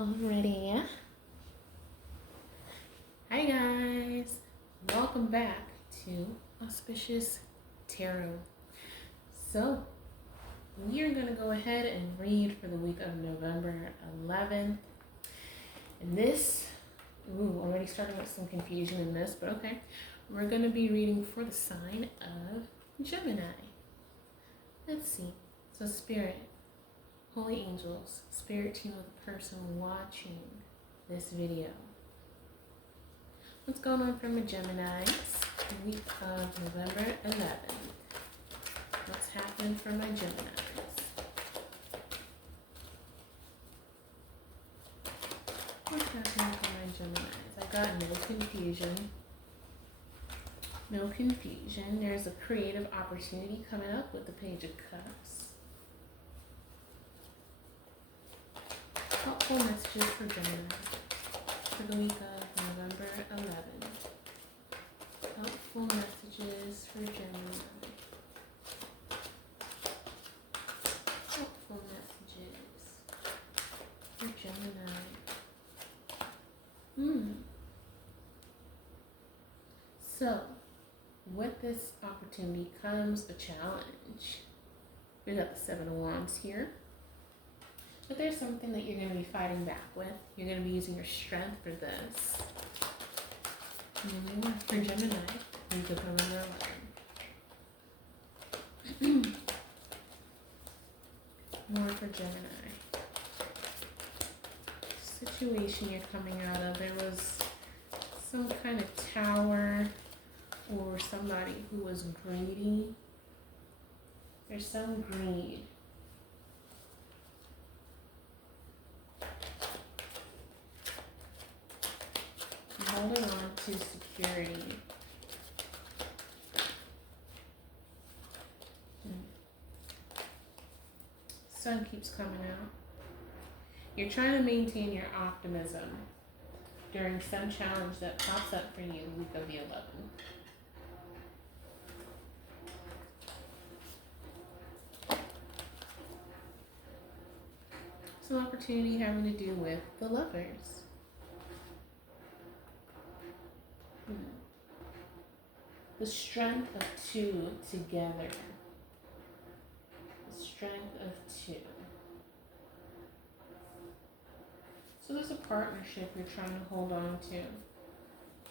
Alrighty. Hi guys. Welcome back to Auspicious Tarot. So, we are going to go ahead and read for the week of November 11th. And this, already starting with some confusion in this, but okay. We're going to be reading for the sign of Gemini. Let's see. So, Spirit, Holy Angels, Spirit team of the person watching this video. What's going on for my Geminis the week of November 11th? What's happening for my Geminis? What's happening for my Geminis? I got no confusion. No confusion. There's a creative opportunity coming up with the Page of Cups. Helpful messages for Gemini for the week of November 11th. Helpful messages for Gemini. Helpful messages for Gemini. So, with this opportunity comes a challenge. We got the Seven of Wands here. But there's something that you're going to be fighting back with. You're going to be using your strength for this. For Gemini, week of November 11th. More for Gemini. Situation you're coming out of. There was some kind of tower or somebody who was greedy. There's some greed. Holding on to security. Sun keeps coming out. You're trying to maintain your optimism during some challenge that pops up for you the week of the 11th. Some opportunity having to do with the Lovers. The strength of two together. The strength of two. So there's a partnership you're trying to hold on to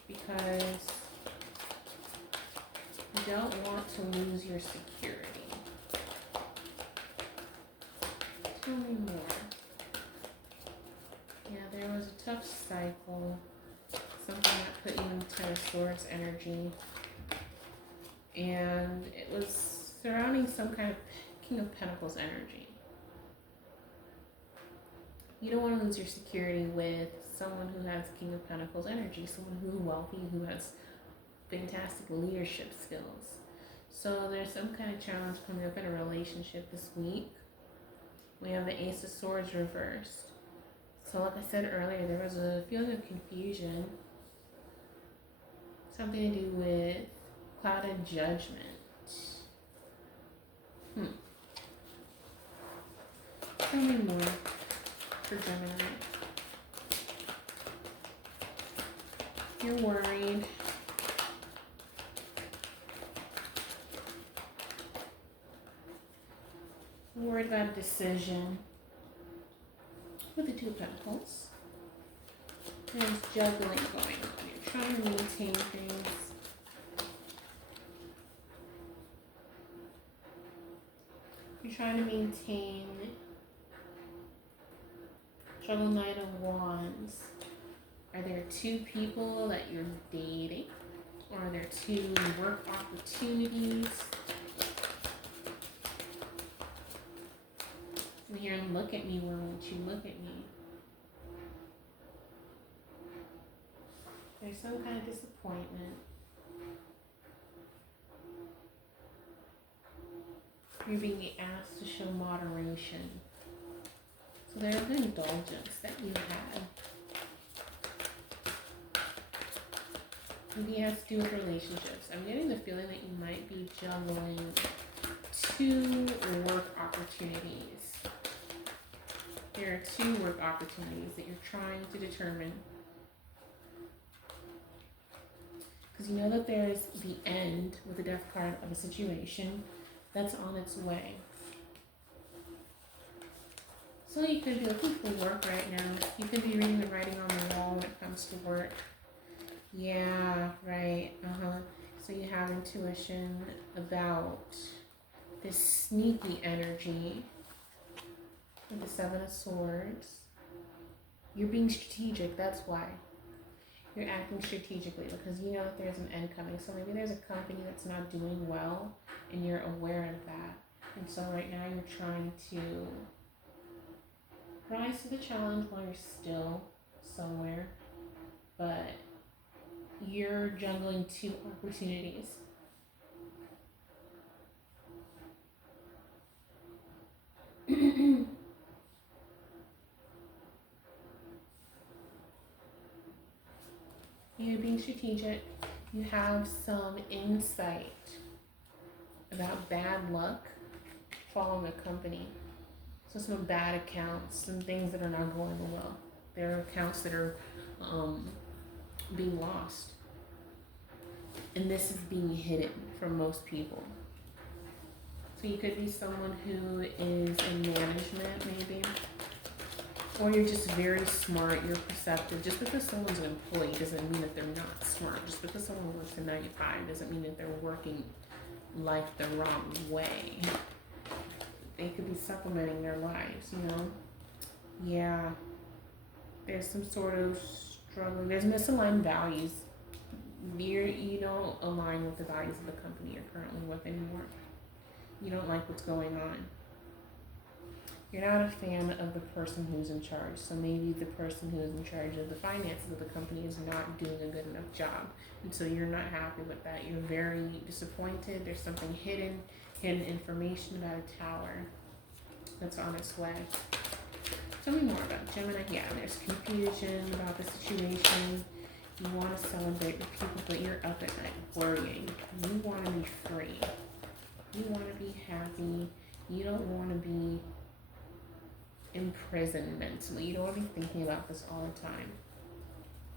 because you don't want to lose your security. Tell me more. Yeah, there was a tough cycle. Something that put you into a Swords energy. And it was surrounding some kind of King of Pentacles energy. You don't want to lose your security with someone who has King of Pentacles energy, someone who's wealthy, who has fantastic leadership skills. So there's some kind of challenge coming up in a relationship this week. We have the Ace of Swords reversed. So like I said earlier, there was a feeling of confusion. Something to do with clouded judgment. Tell me more for Gemini. You're worried. Worried about a decision. With the Two of Pentacles. There's juggling going on. You're trying to maintain things. You're trying to maintain Juggle Knight of Wands. Are there two people that you're dating? Or are there two work opportunities? And here, look at me, why won't you look at me? There's some kind of disappointment. You're being asked to show moderation. So there's an indulgence that you had. Maybe it has to do with relationships. I'm getting the feeling that you might be juggling two work opportunities. there are two work opportunities that you're trying to determine. Because you know that there's the end with the death card of a situation that's on its way. So you could be looking for work right now. You could be reading the writing on the wall when it comes to work. Yeah, right. So you have intuition about this sneaky energy with the Seven of Swords. You're being strategic, that's why. You're acting strategically because you know that there's an end coming. So maybe there's a company that's not doing well and you're aware of that. And so right now you're trying to rise to the challenge while you're still somewhere. But you're juggling two opportunities. You're being strategic. You have some insight about bad luck following a company. So some bad accounts, some things that are not going well. There are accounts that are being lost. And this is being hidden from most people. So you could be someone who is in management maybe. Or you're just very smart, you're perceptive. Just because someone's an employee doesn't mean that they're not smart. Just because someone works a 9 to 5 doesn't mean that they're working life the wrong way. They could be supplementing their lives, you know? Yeah. There's some sort of struggle. There's misaligned values. You don't align with the values of the company you're currently with anymore. You don't like what's going on. You're not a fan of the person who's in charge. So maybe the person who is in charge of the finances of the company is not doing a good enough job. And so you're not happy with that. You're very disappointed. There's something hidden information about a tower that's on its way. Tell me more about Gemini. Yeah, there's confusion about the situation. You want to celebrate with people, but you're up at night worrying. You want to be free. You want to be happy. You don't want to be imprisoned mentally. You don't want to be thinking about this all the time.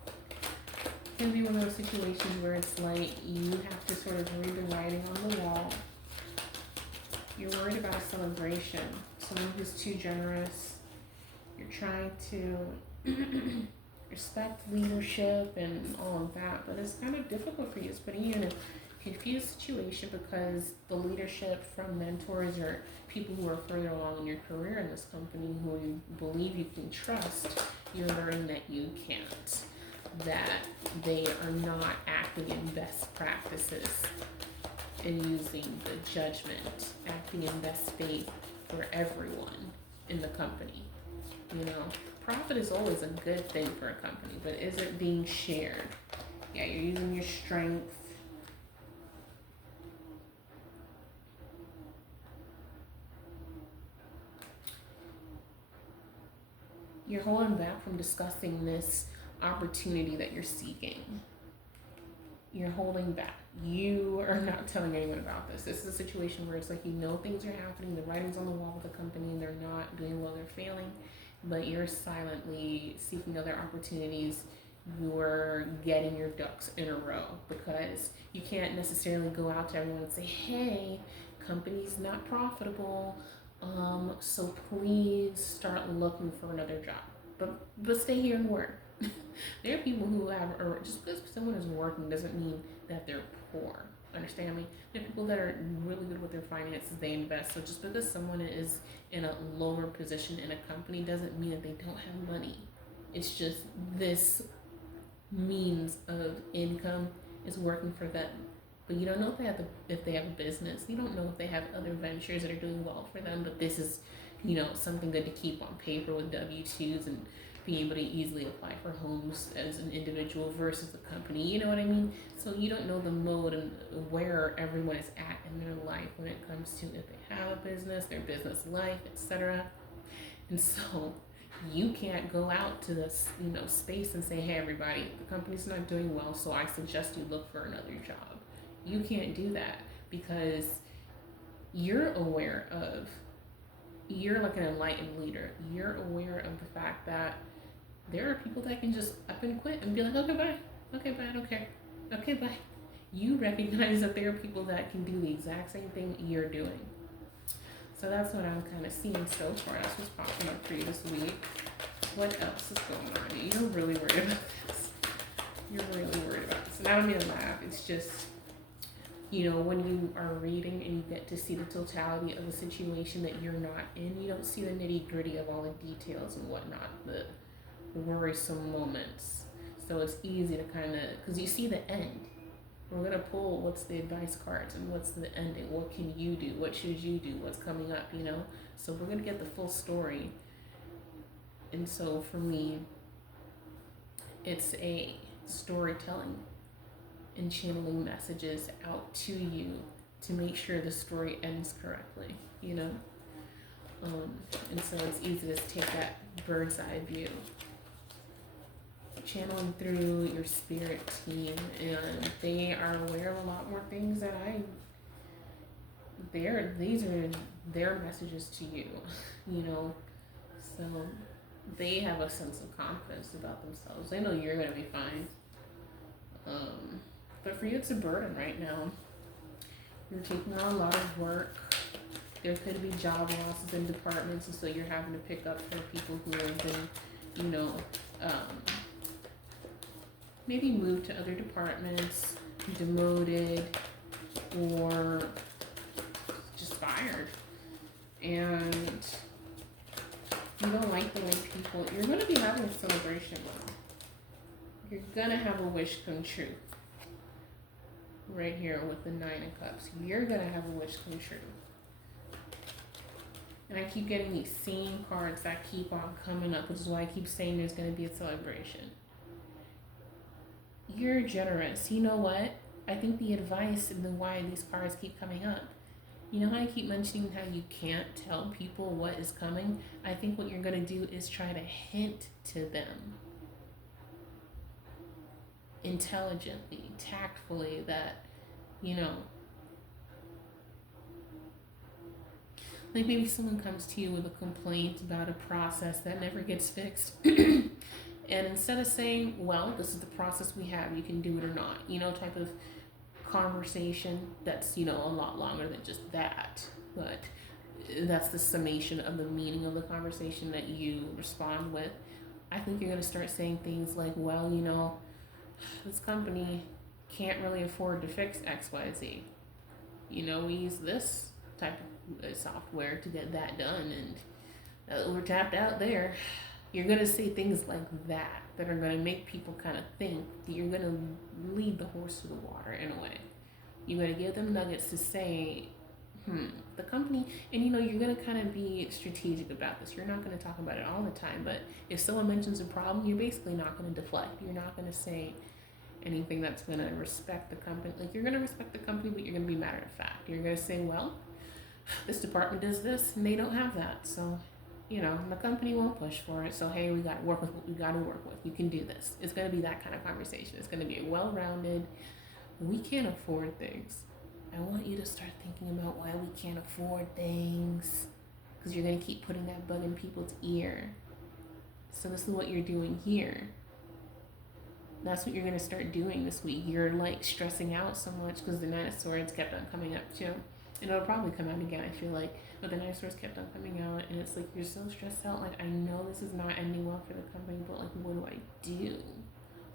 It's going to be one of those situations where it's like you have to sort of read the writing on the wall. You're worried about a celebration. Someone who's too generous. You're trying to respect leadership and all of that, but it's kind of difficult for you. It's putting you in a confused situation because the leadership from mentors or people who are further along in your career in this company who you believe you can trust, you're learning that you can't, that they are not acting in best practices and using the judgment, acting in best faith for everyone in the company. You know, profit is always a good thing for a company, but is it being shared? Yeah, you're using your strength. You're holding back from discussing this opportunity that you're seeking. You're holding back. You are not telling anyone about this. This is a situation where it's like you know things are happening, the writing's on the wall with the company, and they're not doing well, they're failing, but you're silently seeking other opportunities. You're getting your ducks in a row because you can't necessarily go out to everyone and say, hey, company's not profitable, so please start looking for another job. But stay here and work. There are people who have, or just because someone is working doesn't mean that they're poor. Understand me? There are people that are really good with their finances, they invest. So just because someone is in a lower position in a company doesn't mean that they don't have money. It's just this means of income is working for them. But you don't know if they have a business. You don't know if they have other ventures that are doing well for them. But this is, something good to keep on paper with W-2s and being able to easily apply for homes as an individual versus the company. You know what I mean? So you don't know the mode and where everyone is at in their life when it comes to if they have a business, their business life, etc. And so you can't go out to this, space and say, hey, everybody, the company's not doing well, so I suggest you look for another job. You can't do that because you're aware of, you're like an enlightened leader. You're aware of the fact that there are people that can just up and quit and be like, okay, bye. Okay, bye. I don't care. Okay, bye. You recognize that there are people that can do the exact same thing you're doing. So that's what I'm kind of seeing so far. That's what's popping up for you this week. What else is going on? You're really worried about this. You're really worried about this. And I don't mean to laugh. It's just, when you are reading and you get to see the totality of a situation that you're not in, you don't see the nitty gritty of all the details and whatnot, the worrisome moments. So it's easy to kind of, because you see the end. We're going to pull what's the advice cards and what's the ending. What can you do? What should you do? What's coming up, So we're going to get the full story. And so for me, it's a storytelling and channeling messages out to you to make sure the story ends correctly, And so it's easy to take that bird's eye view. Channeling through your spirit team, and they are aware of a lot more things that these are their messages to you, So they have a sense of confidence about themselves. They know you're gonna be fine. But for you, it's a burden right now. You're taking on a lot of work. There could be job losses in departments, and so you're having to pick up for people who have been, maybe moved to other departments, demoted, or just fired. And you don't like the way you're going to be having a celebration though. You're going to have a wish come true. Right here with the 9 of Cups. You're going to have a wish come true. And I keep getting these same cards that keep on coming up, which is why I keep saying there's going to be a celebration. You're generous. You know what? I think the advice and the why these cards keep coming up. You know how I keep mentioning how you can't tell people what is coming? I think what you're going to do is try to hint to them intelligently, tactfully that, like maybe someone comes to you with a complaint about a process that never gets fixed. And instead of saying, well, this is the process we have, you can do it or not, type of conversation that's, a lot longer than just that. But that's the summation of the meaning of the conversation that you respond with. I think you're going to start saying things like, well, this company can't really afford to fix XYZ. We use this type of software to get that done, and we're tapped out there. You're going to say things like that are going to make people kind of think that you're going to lead the horse to the water in a way. You're going to give them nuggets to say, the company, and you're going to kind of be strategic about this. You're not going to talk about it all the time, but if someone mentions a problem, you're basically not going to deflect. You're not going to say anything that's going to respect the company. Like, you're going to respect the company, but you're going to be matter of fact. You're going to say, well, this department does this, and they don't have that, so the company won't push for it, so hey, we got to work with what we got to work with. You can do this. It's going to be that kind of conversation. It's going to be a well-rounded, we can't afford things. I want you to start thinking about why we can't afford things, because you're going to keep putting that bug in people's ear. So this is what you're doing here. That's what you're going to start doing this week. You're like stressing out so much because the 9 of Swords kept on coming up too. And it'll probably come out again, I feel like. But the 9 of Swords kept on coming out, and it's like you're so stressed out. Like, I know this is not ending well for the company, but like, what do I do?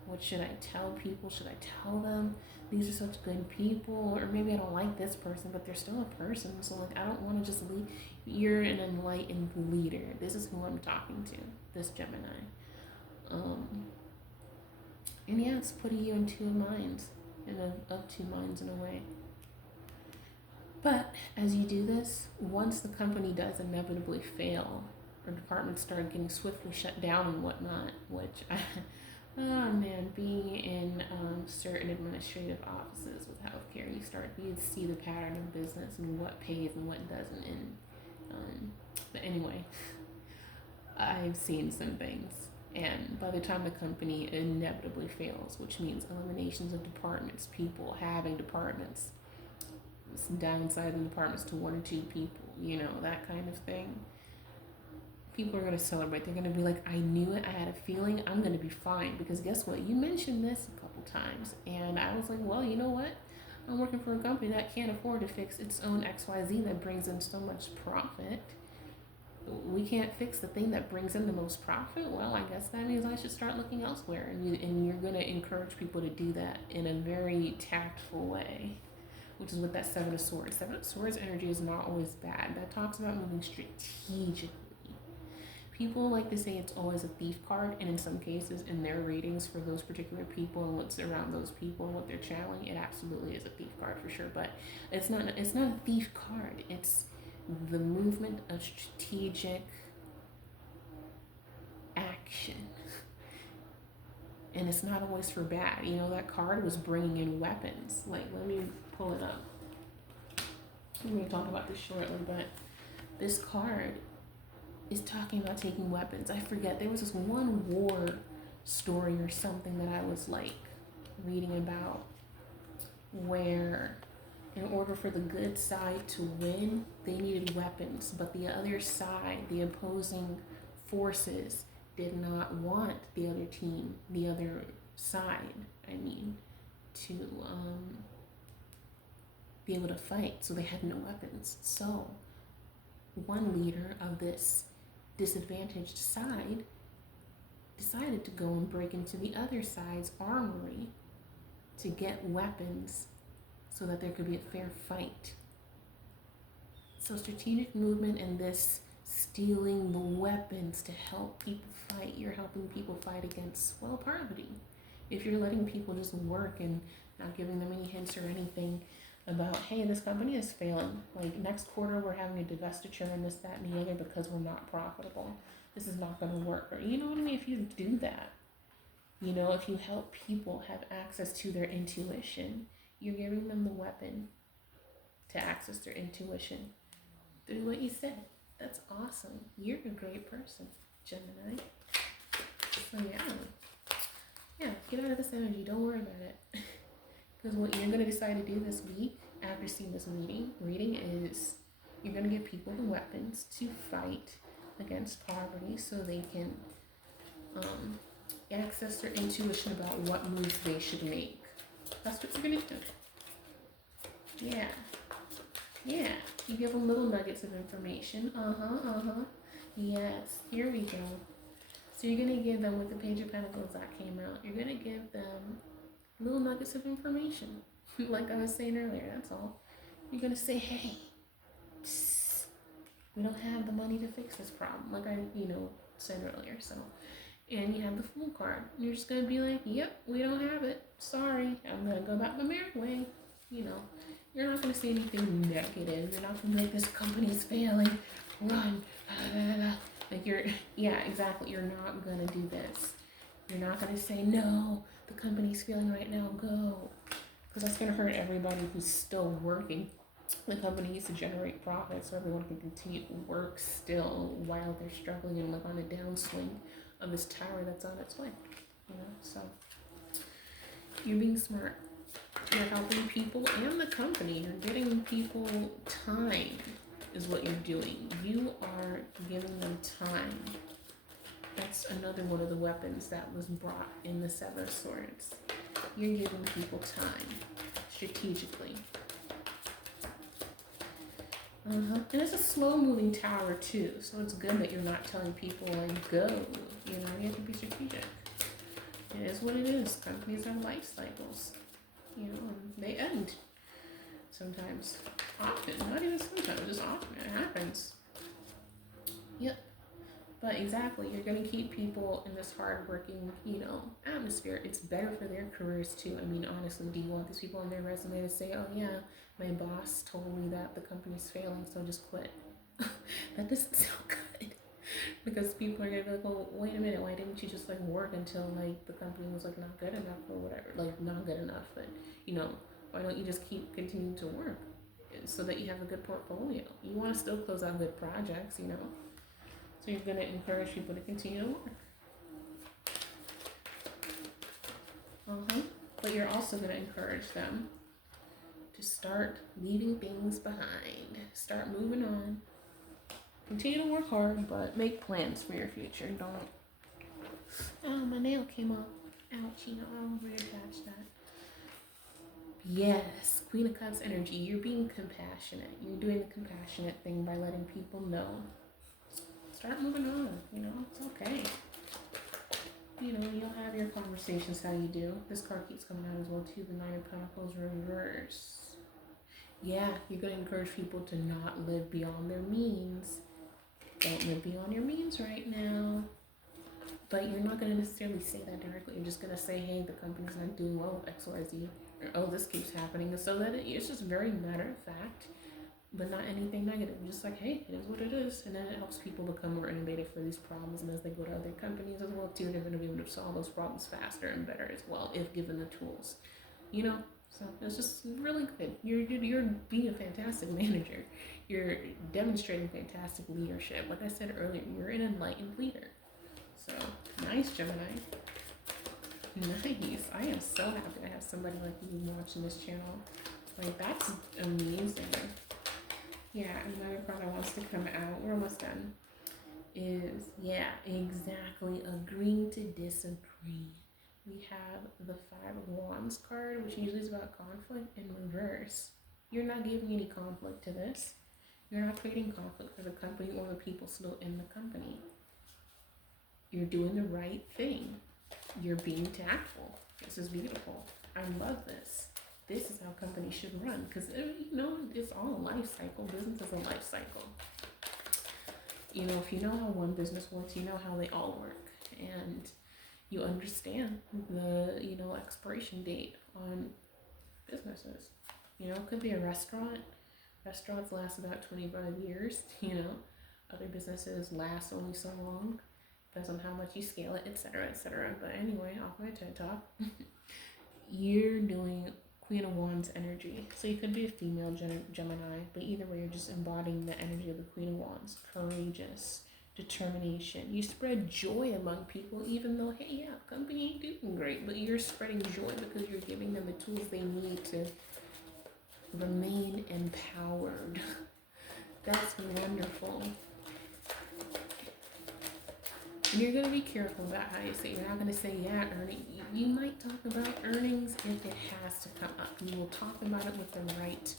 What should I tell people? Should I tell them these are such good people? Or maybe I don't like this person, but they're still a person. So like, I don't want to just leave. You're an enlightened leader. This is who I'm talking to, this Gemini. And yeah, it's putting you in two minds, of two minds in a way. But as you do this, once the company does inevitably fail, or departments start getting swiftly shut down and whatnot, which, being in certain administrative offices with healthcare, you see the pattern of business and what pays and what doesn't. But anyway, I've seen some things. And by the time the company inevitably fails, which means eliminations of departments, people having departments, downsizing departments to 1 or 2 people, that kind of thing. People are going to celebrate. They're going to be like, I knew it. I had a feeling I'm going to be fine. Because guess what? You mentioned this a couple times. And I was like, well, you know what? I'm working for a company that can't afford to fix its own XYZ that brings in so much profit. We can't fix the thing that brings in the most profit. Well, I guess that means I should start looking elsewhere. And you're going to encourage people to do that in a very tactful way, which is with that Seven of Swords. Seven of Swords energy is not always bad. That talks about moving strategically. People like to say it's always a thief card, and in some cases, in their ratings for those particular people and what's around those people and what they're channeling, it absolutely is a thief card for sure. But it's not a thief card. It's the movement of strategic action, and it's not always for bad. You know, that card was bringing in weapons. Like, let me pull it up. I'm going to talk about this shortly, but this card is talking about taking weapons. I forget, there was this one war story or something that I was like reading about where in order for the good side to win, they needed weapons, but the other side, the opposing forces, did not want the other team, the other side, to be able to fight, so they had no weapons. So one leader of this disadvantaged side decided to go and break into the other side's armory to get weapons so that there could be a fair fight. So strategic movement and this stealing the weapons to help people fight, you're helping people fight against, well, poverty. If you're letting people just work and not giving them any hints or anything about, hey, this company is failing. Like, next quarter we're having a divestiture and this, that, and the other because we're not profitable. This is not going to work. Or, you know what I mean? If you do that, you know, if you help people have access to their intuition, you're giving them the weapon to access their intuition through what you said. That's awesome. You're a great person, Gemini. So yeah, get out of this energy. Don't worry about it. Because what you're going to decide to do this week after seeing this reading is you're going to give people the weapons to fight against poverty so they can access their intuition about what moves they should make. That's what you're going to do. Yeah. You give them little nuggets of information. Yes, here we go. So you're going to give them, with the Page of Pentacles that came out, you're going to give them little nuggets of information. Like I was saying earlier, that's all. You're going to say, hey, psst, we don't have the money to fix this problem, like I, said earlier. So, and you have the Fool card. You're just going to be like, yep, we don't have it. Sorry, I'm going to go back my merry way. You're not going to say anything negative. You're not going to be like, this company's failing, run, like exactly. You're not going to do this. You're not going to say, no, the company's failing right now, go. Because that's going to hurt everybody who's still working. The company needs to generate profits so everyone can continue to work still while they're struggling and on a downswing of this tower that's on its way. So you're being smart. You're helping people and the company. You're getting people time is what you're doing. You are giving them time. That's another one of the weapons that was brought in the Seven of Swords. You're giving people time, strategically. And it's a slow-moving tower, too, so it's good that you're not telling people, go. You have to be strategic. It is what it is. Companies have life cycles, and they end sometimes. Often. Not even sometimes, just often. It happens. Yep. But exactly, you're going to keep people in this hard-working, atmosphere. It's better for their careers, too. Honestly, do you want these people on their resume to say, oh, yeah, my boss told me that the company's failing, so just quit? That doesn't sound good. Because people are going to be like, well, wait a minute, why didn't you just, work until, the company was, not good enough or whatever? Not good enough, but, why don't you just continuing to work so that you have a good portfolio? You want to still close out good projects, So you're going to encourage people to continue to work. But you're also going to encourage them to start leaving things behind. Start moving on. Continue to work hard, but make plans for your future. Don't. Oh, my nail came off. Ouch, I'll reattach that. Yes, Queen of Cups energy. You're being compassionate. You're doing the compassionate thing by letting people know. Start moving on. It's okay. You'll have your conversations how you do. This card keeps coming out as well too. The Nine of Pentacles reverse. Yeah, you're going to encourage people to not live beyond their means. Don't live beyond your means right now. But you're not going to necessarily say that directly. You're just going to say, hey, the company's not doing well with XYZ. Or, oh, this keeps happening. So that it's just very matter of fact, but not anything negative. Just like, hey, it is what it is. And then it helps people become more innovative for these problems. And as they go to other companies as well, too, they're going to be able to solve those problems faster and better as well, if given the tools. So it's just really good. You're being a fantastic manager. You're demonstrating fantastic leadership. Like I said earlier, you're an enlightened leader. So nice, Gemini. Nice. I am so happy to have somebody like you watching this channel. Like, that's amazing. Yeah, another card that wants to come out, we're almost done, is, yeah, exactly, agreeing to disagree. We have the Five of Wands card, which usually is about conflict, in reverse. You're not giving any conflict to this. You're not creating conflict for the company or the people still in the company. You're doing the right thing. You're being tactful. This is beautiful. I love this. This is how companies should run, because it's all a life cycle. Business is a life cycle. If you know how one business works, you know how they all work, and you understand the expiration date on businesses. It could be a restaurant. Restaurants last about 25 years. Other businesses last only so long. Depends on how much you scale it, etc., etc. But anyway, off my TED Talk. You're doing Queen of Wands energy. So you could be a female Gemini, but either way, you're just embodying the energy of the Queen of Wands. Courageous, determination. You spread joy among people, even though, hey, yeah, company ain't doing great, but you're spreading joy because you're giving them the tools they need to remain empowered. That's wonderful. And you're going to be careful about how you say. You're not going to say, yeah, earning. You might talk about earnings if it has to come up. You will talk about it with the right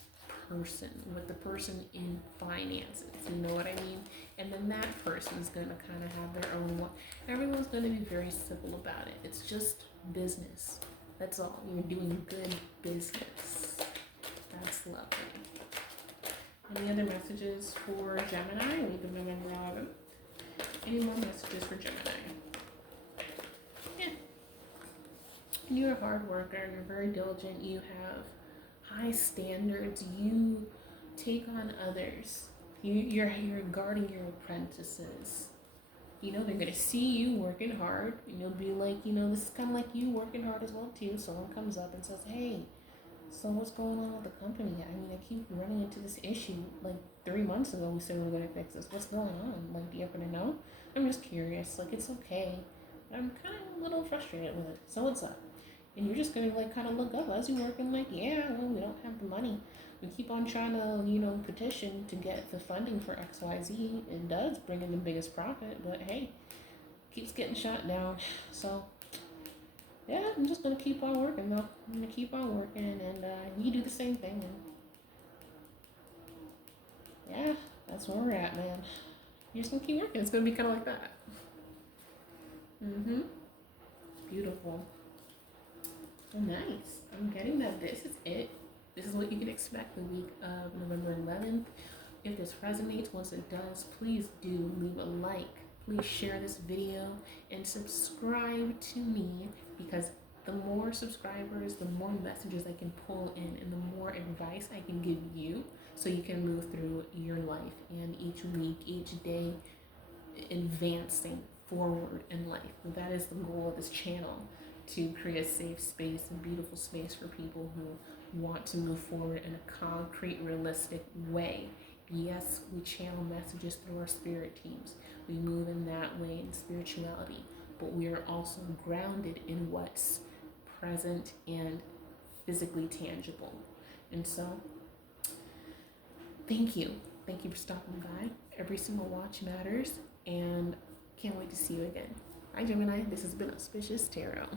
person, with the person in finances. You know what I mean? And then that person's going to kind of have their own one. Everyone's going to be very civil about it. It's just business. That's all. You're doing good business. That's lovely. Any other messages for Gemini? Week of November 11th. Any more messages for Gemini? Yeah. You're a hard worker. You're very diligent. You have high standards. You take on others. You're guarding your apprentices. They're going to see you working hard. And you'll be like, this is kind of like you working hard as well, too. Someone comes up and says, hey, so what's going on with the company? I keep running into this issue. Like 3 months ago, we said we were going to fix this. What's going on? Like, do you happen to know? I'm just curious. Like, it's okay. I'm kind of a little frustrated with it. So what's up? And you're just going to, like, kind of look up as you're working, like, yeah, well, we don't have the money. We keep on trying to, petition to get the funding for XYZ. It does bring in the biggest profit, but hey, keeps getting shot down. So yeah, I'm just going to keep on working, though. I'm going to keep on working, and you do the same thing. And yeah, that's where we're at, man. You're just going to keep working. It's going to be kind of like that. Beautiful. So nice. I'm getting that this is it. This is what you can expect the week of November 11th. If this resonates, once it does, please do leave a like. Please share this video and subscribe to me, because the more subscribers, the more messages I can pull in, and the more advice I can give you so you can move through your life, and each week, each day, advancing forward in life. That is the goal of this channel, to create a safe space, a beautiful space for people who want to move forward in a concrete, realistic way. Yes, we channel messages through our spirit teams. We move in that way in spirituality, but we are also grounded in what's present and physically tangible. And so, thank you. Thank you for stopping by. Every single watch matters, and can't wait to see you again. Bye, Gemini. This has been Auspicious Tarot.